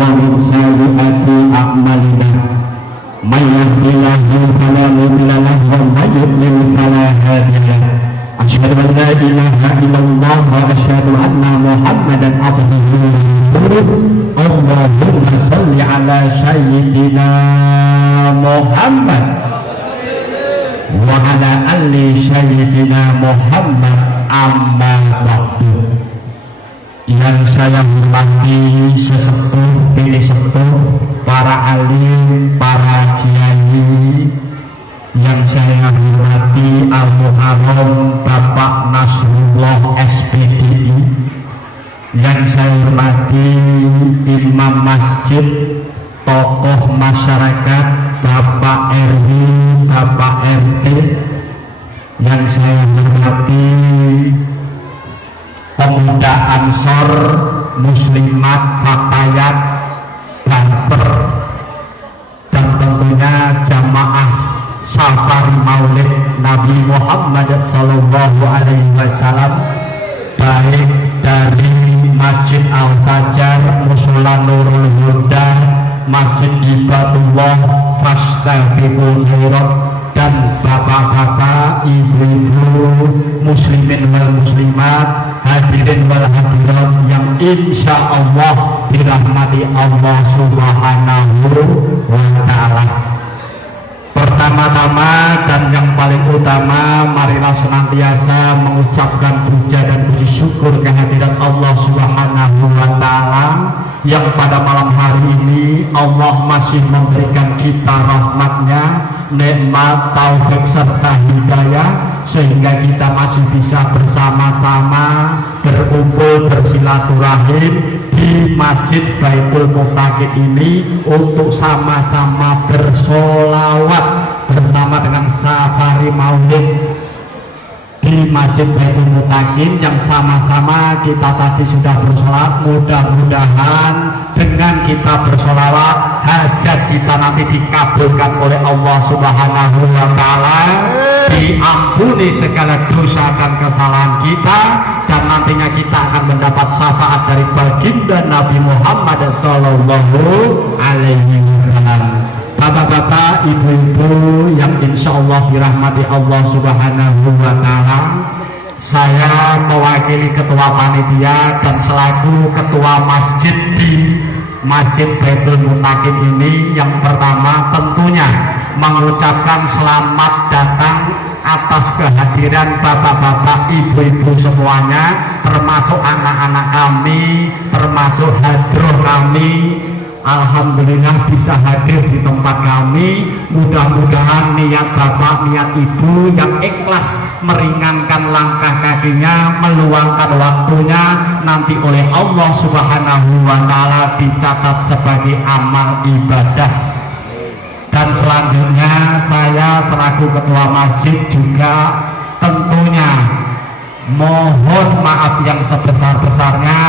ومن سيئات أعمالنا من يهد الله فلا مضل له ومن يضلل فلا هادي له أشهد أن لا إله إلا الله وأشهد أن محمدا عبده ورسوله اللهم صل على سيدنا محمد وعلى آل سيدنا Muhammad amma ba'du. Yang saya hormati sesepuh, pilih sepuh, para alim, para kiai, yang saya hormati Al-Muharram Bapak Nasrullah SPDI, yang saya hormati Imam Masjid, tokoh masyarakat, Bapak RW, Bapak RT, yang saya hormati pemuda Ansor, Muslimat, Fatayat, Banser, dan tentunya jamaah Safari Maulid Nabi Muhammad Sallallahu Alaihi Wasallam, baik dari Masjid Al-Fajar, Mushola Nurul Huda, Masjid Ibadatullah, Fastabiqul Khairat, dan bapak-bapak, ibu-ibu, muslimin wal muslimat, hadirin wal hadirat yang insya Allah dirahmati Allah Subhanahu wa Ta'ala. Pertama-tama dan yang paling utama, marilah senantiasa mengucapkan puja dan puji syukur kehadirat Allah Subhanahu wa Ta'ala yang pada malam hari ini Allah masih memberikan kita rahmatnya, nikmat, taufik serta hidayah, sehingga kita masih bisa bersama-sama berkumpul bersilaturahim di Masjid Baitul Muttaqin ini untuk sama-sama bersolawat bersama dengan Safari Maulid di Masjid Baitul Muttaqin, yang sama-sama kita tadi sudah bersolawat. Mudah-mudahan dengan kita bersolawat hajat kita nanti dikabulkan oleh Allah Subhanahu wa Ta'ala, diampuni segala dosa dan kesalahan kita, dan nantinya kita akan mendapat syafaat dari baginda Nabi Muhammad Sallallahu Alaihi Wasallam. Bapak-bapak, ibu-ibu yang insya Allah dirahmati Allah Subhanahu wa Ta'ala, saya mewakili ketua panitia dan selaku ketua masjid di Masjid Baitul Muttaqin ini, yang pertama tentunya mengucapkan selamat datang atas kehadiran bapak-bapak, ibu-ibu semuanya, termasuk anak-anak kami, termasuk hadroh kami. Alhamdulillah bisa hadir di tempat kami. Mudah-mudahan niat bapak, niat ibu yang ikhlas meringankan langkah kakinya, meluangkan waktunya, nanti oleh Allah Subhanahu wa Ta'ala dicatat sebagai amal ibadah. Dan selanjutnya saya selaku ketua masjid juga tentunya mohon maaf yang sebesar-besarnya,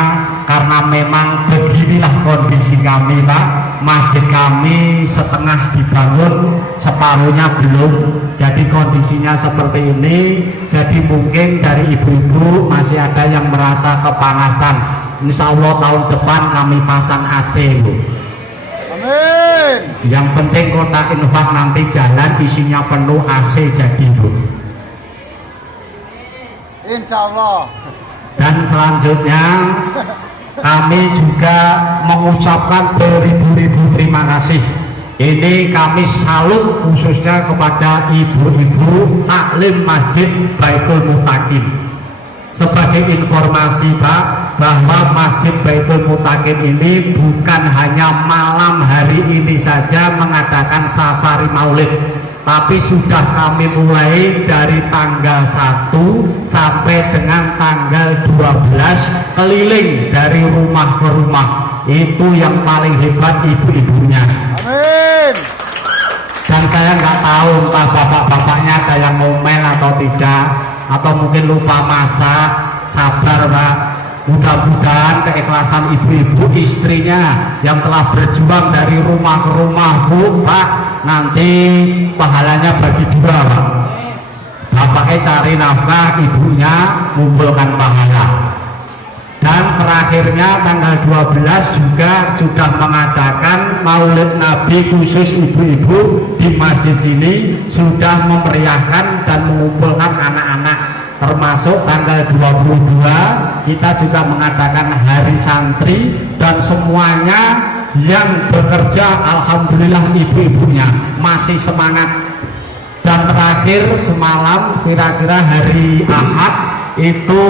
karena memang beginilah kondisi kami, Pak. Masjid kami setengah dibangun, separuhnya belum, jadi kondisinya seperti ini. Jadi mungkin dari ibu-ibu masih ada yang merasa kepanasan. Insya Allah tahun depan kami pasang AC, Bu. Amin. Yang penting kota infak nanti jalan isinya penuh AC jadi, Bu. Insya Allah. Dan selanjutnya kami juga mengucapkan beribu-ribu terima kasih. Ini kami salut khususnya kepada ibu-ibu taklim Masjid Baitul Muttaqin. Sebagai informasi, Pak, bahwa Masjid Baitul Muttaqin ini bukan hanya malam hari ini saja mengadakan safari maulid, tapi sudah kami mulai dari tanggal 1 sampai dengan tanggal 12 keliling dari rumah ke rumah. Itu yang paling hebat ibu-ibunya. Amin. Dan saya nggak tahu entah bapak-bapaknya ada yang ngomel atau tidak, atau mungkin lupa masak. Sabar, Pak. Mudah-mudahan keikhlasan ibu-ibu istrinya yang telah berjuang dari rumah ke rumah, Bu, Pak, nanti pahalanya bagi dua, Pak. Bapaknya cari nafkah, ibunya mengumpulkan pahala. Dan terakhirnya tanggal 12 juga sudah mengadakan maulid Nabi khusus ibu-ibu di masjid sini, sudah memeriahkan dan mengumpulkan anak-anak, termasuk tanggal 22 kita juga mengadakan hari santri, dan semuanya yang bekerja alhamdulillah ibu-ibunya masih semangat. Dan terakhir semalam kira-kira hari Ahad itu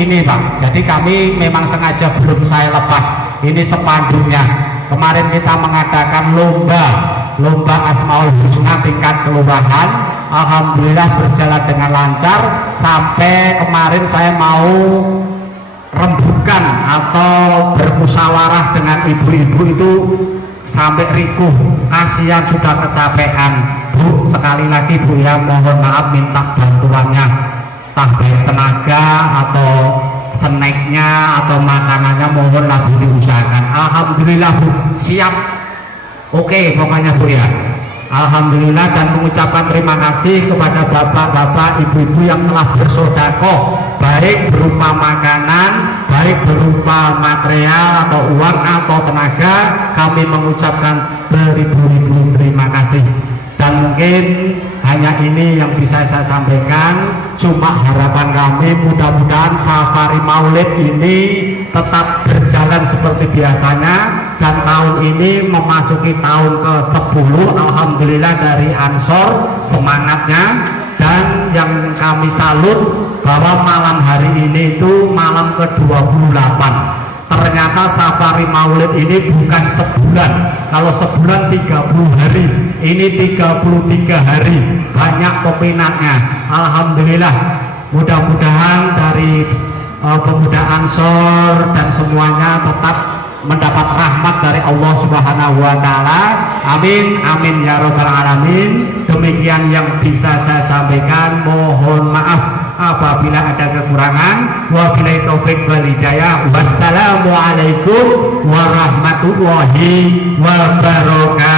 ini Pak, jadi kami memang sengaja belum saya lepas ini spanduknya. Kemarin kita mengadakan lomba Asmaul Husna tingkat kelurahan, alhamdulillah berjalan dengan lancar. Sampai kemarin saya mau rembukan atau bermusyawarah dengan ibu-ibu itu sampai rikuh, kasihan sudah kecapean. Bu, sekali lagi Bu ya, mohon maaf, minta bantuannya, tambah tenaga atau snacknya atau makanannya mohonlah Bu diusahakan. Alhamdulillah Bu, siap. Oke, pokoknya Bu ya, alhamdulillah. Dan mengucapkan terima kasih kepada bapak-bapak, ibu-ibu yang telah bersedekah, baik berupa makanan, baik berupa material atau uang atau tenaga. Kami mengucapkan beribu-ribu terima kasih. Dan mungkin hanya ini yang bisa saya sampaikan. Cuma harapan kami mudah-mudahan safari maulid ini tetap berjalan seperti biasanya, dan tahun ini memasuki tahun ke-10 alhamdulillah dari Ansor semangatnya. Dan yang kami salut bahwa malam hari ini itu malam ke-28. Ternyata safari maulid ini bukan sebulan. Kalau sebulan 30 hari, ini 33 hari. Banyak peminatnya, alhamdulillah. Mudah-mudahan dari pemuda Ansor dan semuanya tetap mendapat rahmat dari Allah Subhanahu wa Ta'ala. Amin, amin ya Rabbal Alamin. Demikian yang bisa saya sampaikan. Mohon maaf apabila ada kekurangan. Wabillahi taufik wal hidayah. Wassalamualaikum warahmatullahi wabarakatuh.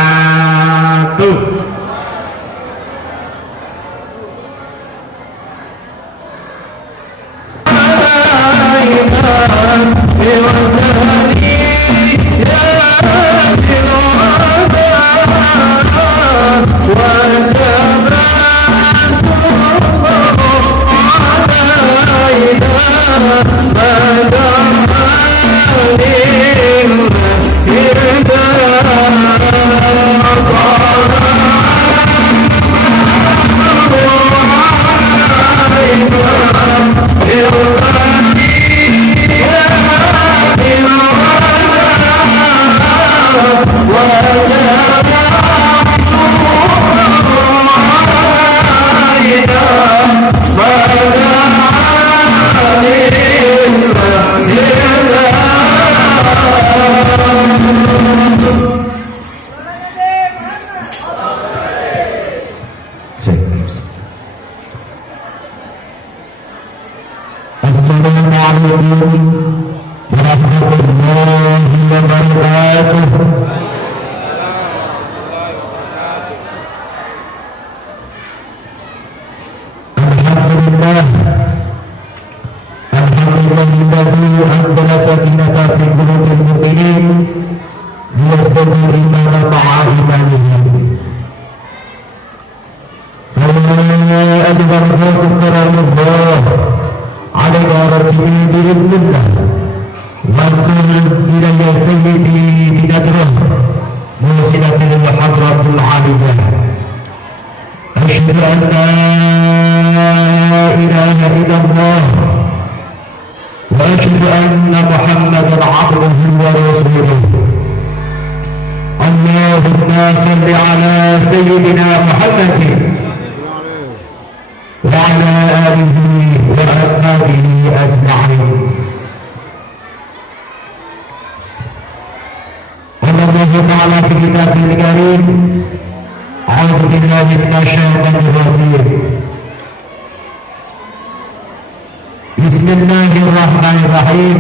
Bismillahirrahmanirrahim.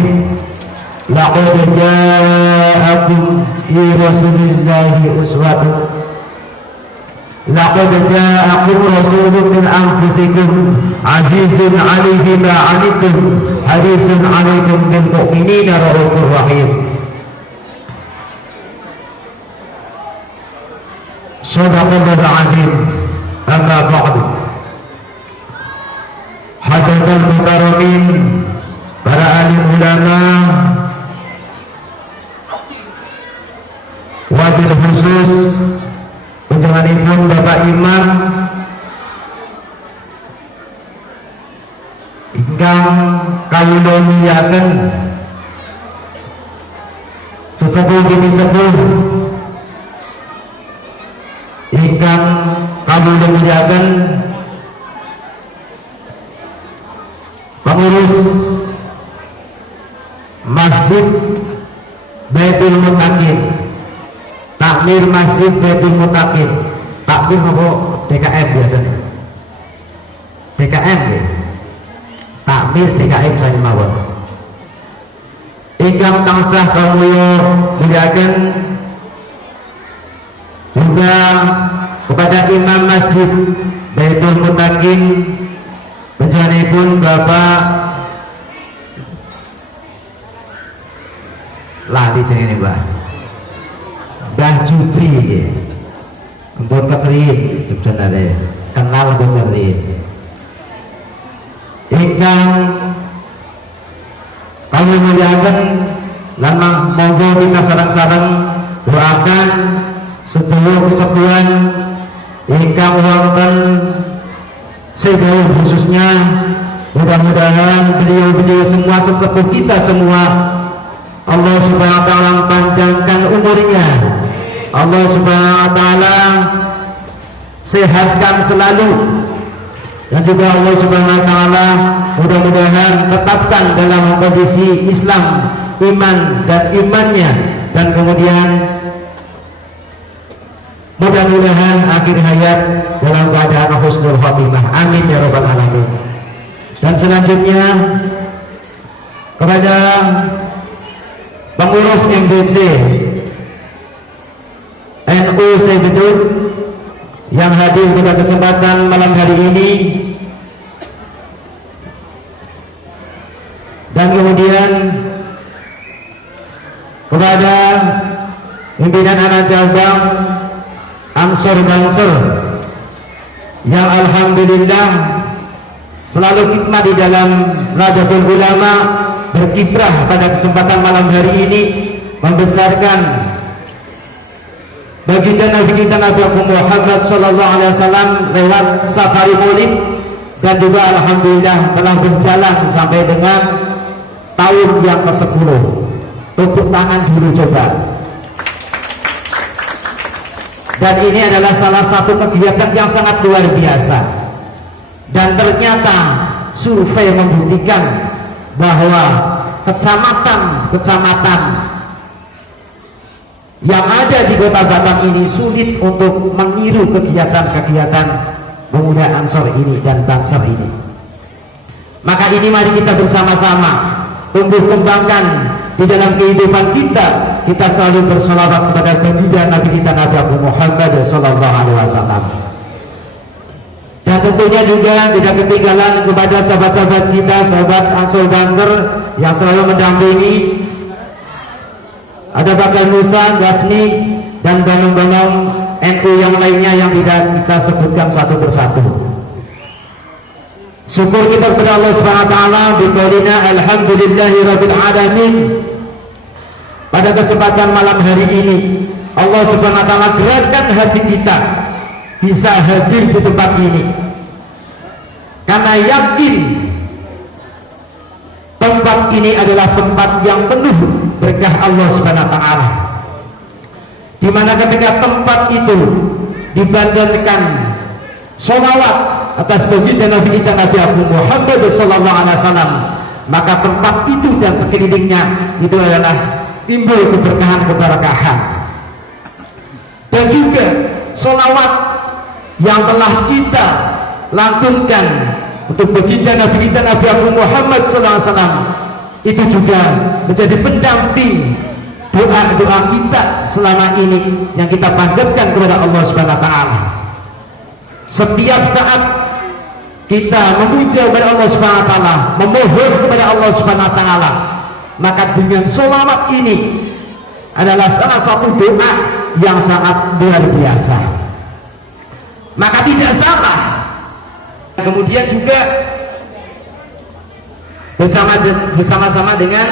Laqad ja'akum fi Rasulillahi uswatun laqad ja'akum rasulun min anfusikum azizun 'alaihi ma 'anittum harisun 'alaikum bil mu'minina raufur rahim. Shadaqallahul 'azim. Amma ba'du. Hadirin mukarramin, para alim ulama, wabil khusus undanganipun Bapak Imam ingkang kawula muliaken, sesepuh demi sepuh ingkang kawula muliaken, pengurus Masjid Baitul Muttaqin, takmir Masjid Baitul Muttaqin, takmir apa DKM biasanya? DKM ya? Takmir DKM saya mawon. Ingkang tansah kawula muliaken, juga kepada Imam Masjid Baitul Muttaqin panjenenganipun Bapak lali jenenge Mbah Jupri nggih. Ampun kepriye sebenarnya kenal kepriye. Ingkang kami muliakan lan monggo kita sareng-sareng doakan sedulur kesatuan ingkang wonten sedaya khususnya, mudah-mudahan beliau-beliau semua sesepuh kita semua Allah Subhanahu wa taala panjangkan umurnya, Allah Subhanahu wa taala sehatkan selalu, dan juga Allah Subhanahu wa taala mudah-mudahan tetapkan dalam kondisi Islam, iman dan imannya, dan kemudian mudah-mudahan akhir hayat dalam keadaan husnul khotimah. Amin ya rabbal alamin. Dan selanjutnya kepada pengurus MDC NU Sebetulnya yang hadir pada kesempatan malam hari ini, dan kemudian kepada pimpinan anak cabang Ansor Bansor yang alhamdulillah selalu khidmat di dalam Nahdlatul Ulama, berkiprah pada kesempatan malam hari ini membesarkan baginda Nabi kita Nabi Muhammad sallallahu alaihi wasallam lewat safari maulid, dan juga alhamdulillah telah berjalan sampai dengan tahun yang ke-10. Tepuk tangan dulu coba. Dan ini adalah salah satu kegiatan yang sangat luar biasa, dan ternyata survei membuktikan bahwa kecamatan-kecamatan yang ada di Kota Batam ini sulit untuk meniru kegiatan-kegiatan pemuda Ansor ini dan Bansor ini. Maka ini mari kita bersama-sama tumbuh kembangkan di dalam kehidupan kita. Kita selalu berselawat kepada baginda Nabi kita Nabi Muhammad sallallahu alaihi wasallam. Dan tentunya juga tidak ketinggalan kepada sahabat-sahabat kita, sahabat Ansor Banser yang selalu mendampingi. Ada Bakal Musa, Gasmi, dan bangun-bangun NU yang lainnya yang tidak kita sebutkan satu persatu. Syukur kita kepada Allah Subhanahu wa taala biqaulina alhamdulillahirabbil alamin. Pada kesempatan malam hari ini Allah Subhanahu wa taala gerakkan hati kita bisa hadir di tempat ini, karena yakin tempat ini adalah tempat yang penuh berkah Allah Subhanahu wa taala, di mana ketika tempat itu dibacakan sholawat atas baginda Nabi kita Nabi Muhammad sallallahu alaihi wasallam, maka tempat itu dan sekelilingnya itu adalah timbul keberkahan-keberkahan. Dan juga sholawat yang telah kita lantunkan untuk baginda Nabi kita Nabi Muhammad sallallahu alaihi wasallam itu juga menjadi pendamping doa-doa kita selama ini yang kita panjatkan kepada Allah Subhanahu wa taala. Setiap saat kita memuja kepada Allah Subhanahu wa taala, memohon kepada Allah Subhanahu wa taala, maka dengan sholawat ini adalah salah satu doa yang sangat luar biasa. Maka tidak salah. Kemudian juga bersama-sama dengan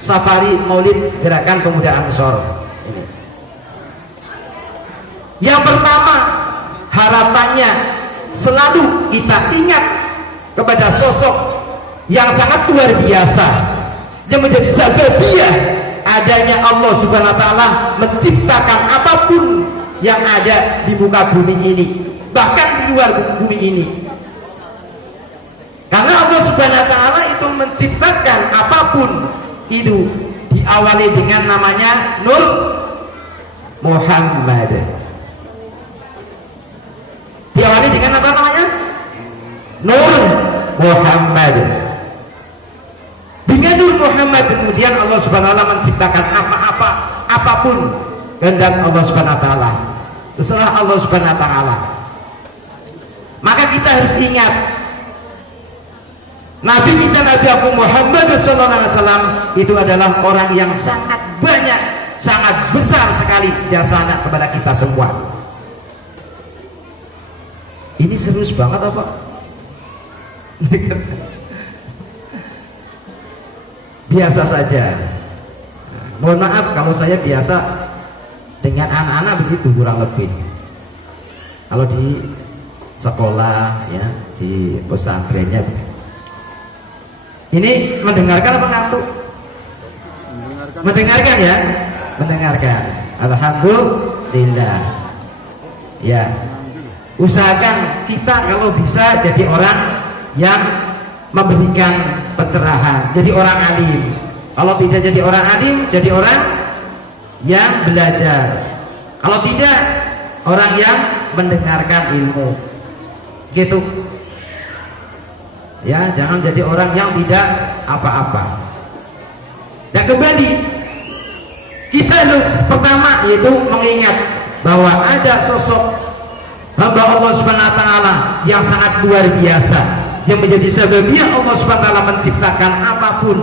safari Maulid Gerakan Pemuda Ansor. Yang pertama, harapannya selalu kita ingat kepada sosok yang sangat luar biasa yang menjadi sababiyah adanya Allah Subhanahu wa taala menciptakan apapun yang ada di muka bumi ini, bahkan di luar bumi ini. Karena Allah Subhanahu wa taala itu menciptakan apapun itu diawali dengan namanya Nur Muhammad. Diawali dengan apa namanya? Nur Muhammad. Dengan Nur Muhammad kemudian Allah Subhanahu wa taala menciptakan apapun kehendak Allah Subhanahu wa taala. Setelah Allah Subhanahu wa taala, maka kita harus ingat Nabi kita Nabi Muhammad SAW itu adalah orang yang sangat banyak, sangat besar sekali jasanya kepada kita semua. Ini serius banget apa? Biasa saja. Mohon maaf kalau saya biasa dengan anak-anak begitu kurang lebih. Kalau di sekolah ya, di pesantrennya. Ini mendengarkan apa ngantuk? Mendengarkan ya? Mendengarkan. Alhamdulillah. Ya. Usahakan kita kalau bisa jadi orang yang memberikan pencerahan, jadi orang alim. Kalau tidak jadi orang alim, jadi orang yang belajar. Kalau tidak, orang yang mendengarkan ilmu. Gitu. Ya, jangan jadi orang yang tidak apa-apa. Dan kembali, kita harus pertama yaitu mengingat bahwa ada sosok hamba Allah Subhanahu wa taala yang sangat luar biasa, yang menjadi sebabnya Allah Subhanahu wa taala menciptakan apapun,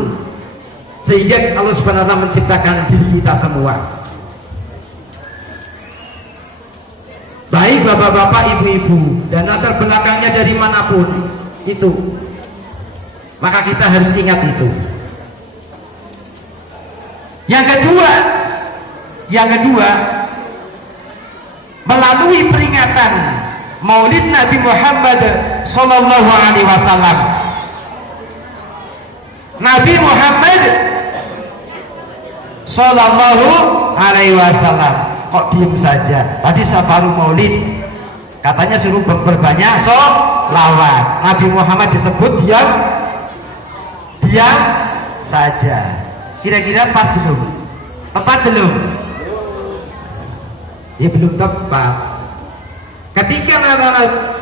sehingga Allah Subhanahu wa taala menciptakan diri kita semua. Baik bapak-bapak, ibu-ibu, dan latar belakangnya dari manapun itu, maka kita harus ingat itu. Yang kedua, melalui peringatan Maulid Nabi Muhammad Sallallahu Alaihi Wasallam, Nabi Muhammad Sallallahu Alaihi Wasallam kok diem saja? Tadi sabaru Maulid katanya suruh berbanyak sholawat. Nabi Muhammad disebut diam saja. Kira-kira pas belum? Tepat belum? Ya belum tepat. Ketika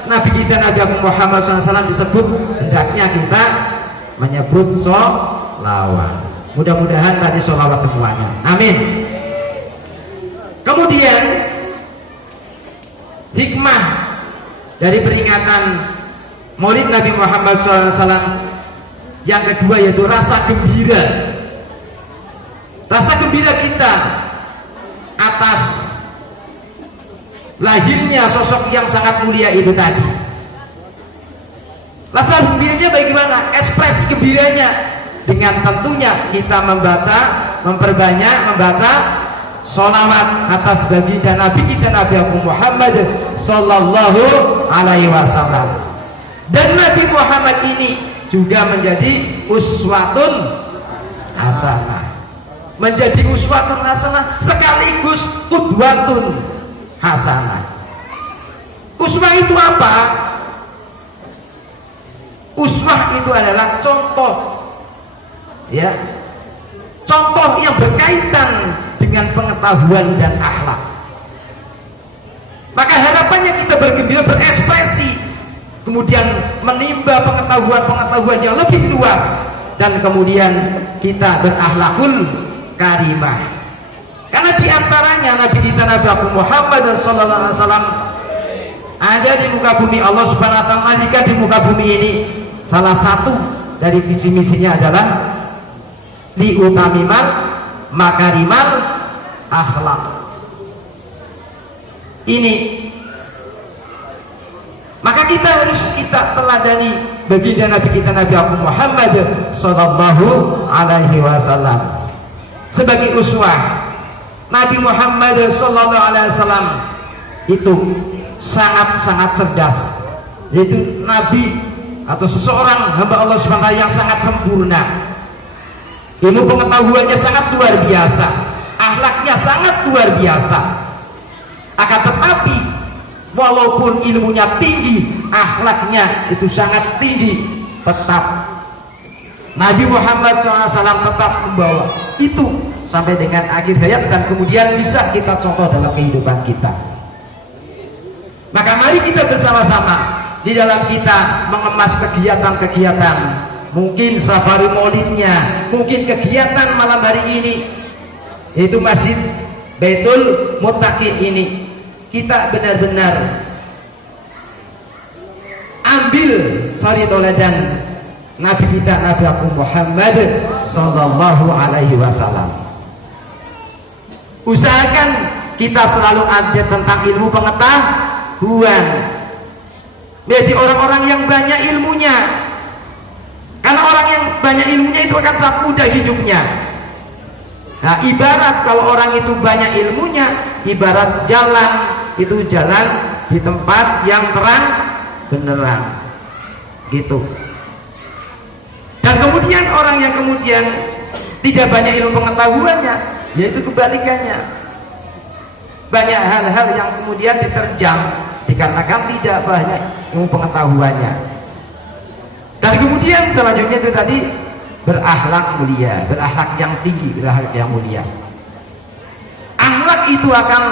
Nabi kita Nabi Muhammad SAW disebut, hendaknya kita menyebut sholawat. Mudah-mudahan tadi sholawat semuanya. Amin. Kemudian hikmah dari peringatan Maulid Nabi Muhammad SAW yang kedua yaitu rasa gembira. Rasa gembira kita atas lahirnya sosok yang sangat mulia itu tadi. Rasa gembiranya bagaimana? Ekspresi gembiranya dengan tentunya kita memperbanyak membaca sholawat atas baginda Nabi kita Nabi Muhammad Sallallahu Alaihi Wasallam. Dan Nabi Muhammad ini juga menjadi uswatun hasanah, menjadi uswatun hasanah sekaligus qudwatun hasanah. Uswah itu apa? Uswah itu adalah contoh, ya, contoh yang berkaitan dengan pengetahuan dan akhlak. Maka harapannya kita bergembira, berekspresi, kemudian menimba pengetahuan yang lebih luas, dan kemudian kita berakhlakul karimah. Karena diantaranya Nabi kita Nabi Muhammad SAW ada di muka bumi Allah Subhanahu wa taala. Jika di muka bumi ini salah satu dari visi misinya adalah liutamimal makarimal akhlak. Ini maka kita teladani baginda Nabi kita Nabi Muhammad sallallahu alaihi wasallam sebagai uswah. Nabi Muhammad sallallahu alaihi wasallam itu sangat-sangat cerdas, yaitu nabi atau seseorang hamba Allah Subhanahu wa taala yang sangat sempurna. Ilmu pengetahuannya sangat luar biasa, akhlaknya sangat luar biasa. Akan tetapi walaupun ilmunya tinggi, akhlaknya itu sangat tinggi, tetap Nabi Muhammad SAW tetap membawa itu sampai dengan akhir hayat, dan kemudian bisa kita contoh dalam kehidupan kita. Maka mari kita bersama-sama di dalam kita mengemas kegiatan-kegiatan, mungkin safari maulidnya, mungkin kegiatan malam hari ini, yaitu Masjid Baitul Muttaqin ini, kita benar-benar ambil suri tauladan Nabi kita Nabi Muhammad sallallahu alaihi wasallam. Usahakan kita selalu update tentang ilmu pengetahuan, menjadi orang-orang yang banyak ilmunya, karena orang yang banyak ilmunya itu akan sangat mudah hidupnya. Nah, ibarat kalau orang itu banyak ilmunya, ibarat jalan itu jalan di tempat yang terang benerang gitu. Dan kemudian orang yang kemudian tidak banyak ilmu pengetahuannya, yaitu kebalikannya, banyak hal-hal yang kemudian diterjang dikarenakan tidak banyak ilmu pengetahuannya. Dan kemudian selanjutnya itu tadi berakhlak mulia, berakhlak yang tinggi, berakhlak yang mulia. Akhlak itu akan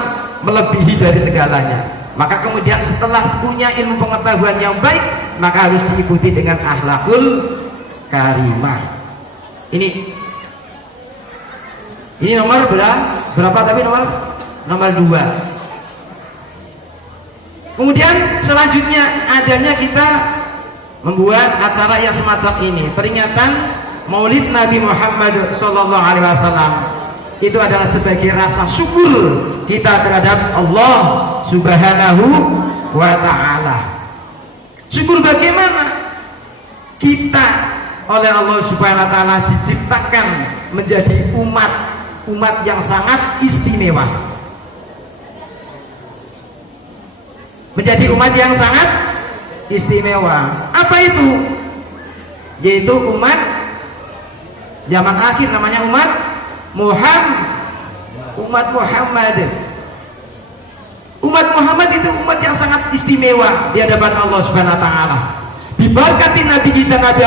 melebihi dari segalanya. Maka kemudian setelah punya ilmu pengetahuan yang baik, maka harus diikuti dengan akhlakul karimah. Ini nomor berapa tapi nomor 2. Kemudian selanjutnya adanya kita membuat acara yang semacam ini, peringatan Maulid Nabi Muhammad sallallahu alaihi wasallam. Itu adalah sebagai rasa syukur kita terhadap Allah Subhanahu wa taala. Syukur bagaimana? Kita oleh Allah Subhanahu wa taala diciptakan menjadi umat yang sangat istimewa. Menjadi umat yang sangat istimewa. Apa itu? Yaitu umat zaman akhir, namanya umat Muhammad. Umat Muhammad itu umat yang sangat istimewa di hadapan Allah Subhanahu wa taala. Diberkati Nabi kita Nabi